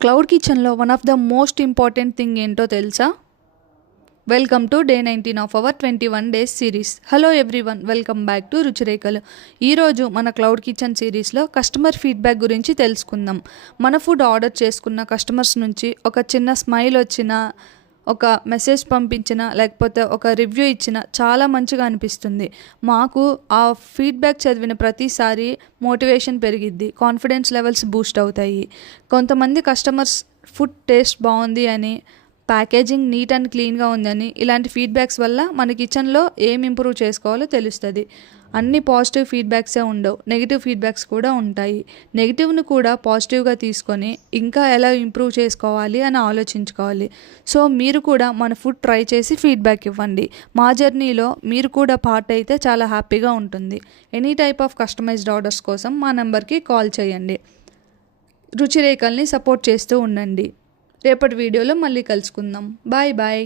Cloud కిచెన్లో one of the most important thing ఏంటో తెలుసా? Welcome to day 19 of our 21 days series. Hello everyone, welcome back to రుచిరేఖలు. ఈరోజు మన cloud kitchen సిరీస్లో కస్టమర్ ఫీడ్బ్యాక్ గురించి తెలుసుకుందాం. మన ఫుడ్ ఆర్డర్ చేసుకున్న కస్టమర్స్ నుంచి ఒక చిన్న స్మైల్ వచ్చిన, ఒక మెసేజ్ పంపించిన, లేకపోతే ఒక రివ్యూ ఇచ్చిన చాలా మంచిగా అనిపిస్తుంది. మాకు ఆ ఫీడ్బ్యాక్ చదివిన ప్రతిసారి మోటివేషన్ పెరిగిద్ది, కాన్ఫిడెన్స్ లెవెల్స్ బూస్ట్ అవుతాయి. కొంతమంది కస్టమర్స్ ఫుడ్ టేస్ట్ బాగుంది అని, ప్యాకేజింగ్ నీట్ అండ్ క్లీన్గా ఉందని, ఇలాంటి ఫీడ్బ్యాక్స్ వల్ల మన కిచెన్లో ఏం ఇంప్రూవ్ చేసుకోవాలో తెలుస్తుంది. అన్ని పాజిటివ్ ఫీడ్బ్యాక్సే ఉండవు, నెగిటివ్ ఫీడ్బ్యాక్స్ కూడా ఉంటాయి. నెగిటివ్ను కూడా పాజిటివ్గా తీసుకొని ఇంకా ఎలా ఇంప్రూవ్ చేసుకోవాలి అని ఆలోచించుకోవాలి. సో మీరు కూడా మన ఫుడ్ ట్రై చేసి ఫీడ్బ్యాక్ ఇవ్వండి. మా జర్నీలో మీరు కూడా పార్ట్ అయితే చాలా హ్యాపీగా ఉంటుంది. Any type of customized orders కోసం మా నెంబర్కి కాల్ చేయండి. రుచిరేఖల్ని సపోర్ట్ చేస్తూ ఉండండి. రేపటి వీడియోలో మళ్ళీ కలుసుకుందాం. Bye bye.